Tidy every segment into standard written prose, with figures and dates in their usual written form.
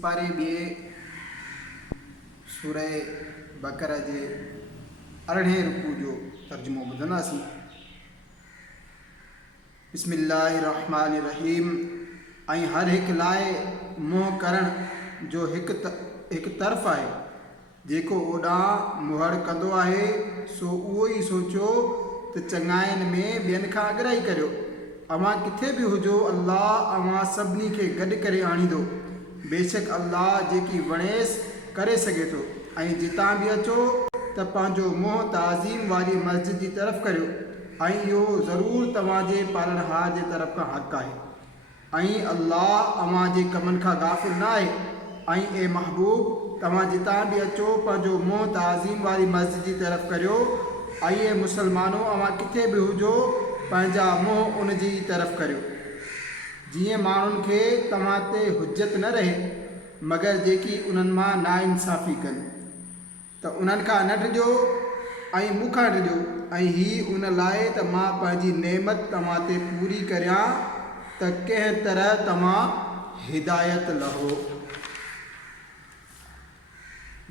सिपारे ॿिए सूरह बकरा जे 18 रुकू जो तर्जुमो ॿुधंदासीं। बिस्मिल्लाहिर्रहमानिर्रहीम। ऐं हर हिकु लाइ मुंहुं करण जो हिकु तरफ़ आहे, जेको ओॾां मुहड़ कंदो आहे सो उहो ई सोचियो त चङाइनि में ॿियनि खां अॻिराई करियो। अव्हां किथे बि हुजो, अल्लाह अव्हां सभिनी खे गॾु करे आणींदो। बेशक अल्लाह जेकी वणेसि करे सघे थो। ऐं जितां बि अचो त पंहिंजो मुंहुं ताज़ीम वारी मस्जिद जी तरफ़ करियो, ऐं इहो ज़रूरु तव्हांजे पालनहार जे तरफ़ खां हक़ आहे। ऐं अल्लाह अव्हां जे कमनि खां गाफ़िल न आहे। ऐं ए महबूब, तव्हां जितां बि अचो पंहिंजो मुंहुं ताज़ीम वारी मस्जिद जी तरफ़ करियो। ऐं ए मुसलमानो, अव्हां किथे बि हुजो पंहिंजा मुंहुं उन जी तरफ़ करियो, जीअं माण्हुनि खे तव्हां ते हुज्जत न रहे, मगर जेकी उन्हनि मां नाइंसाफ़ी कनि, त उन्हनि खां न ॾिजो ऐं मूंखां ॾिजो। ऐं हीअ उन लाइ त मां पंहिंजी नेमत तव्हां ते पूरी करियां त कंहिं तरह तव्हां हिदायत लहो।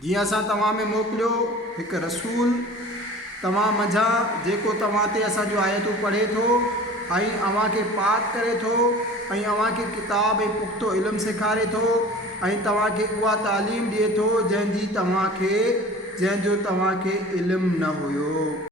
जीअं असां तव्हां में मोकिलियो हिकु रसूल तव्हां मंझां, जेको तव्हां ते असांजूं आयतूं पढ़े थो ऐं अव्हां खे पाक करे थो, ऐं अव्हां खे किताब ऐं पुख़्तो इल्मु सेखारे थो, ऐं तव्हां खे उहा तालीम ॾिए थो जंहिंजो तव्हां खे इल्मु न हुयो।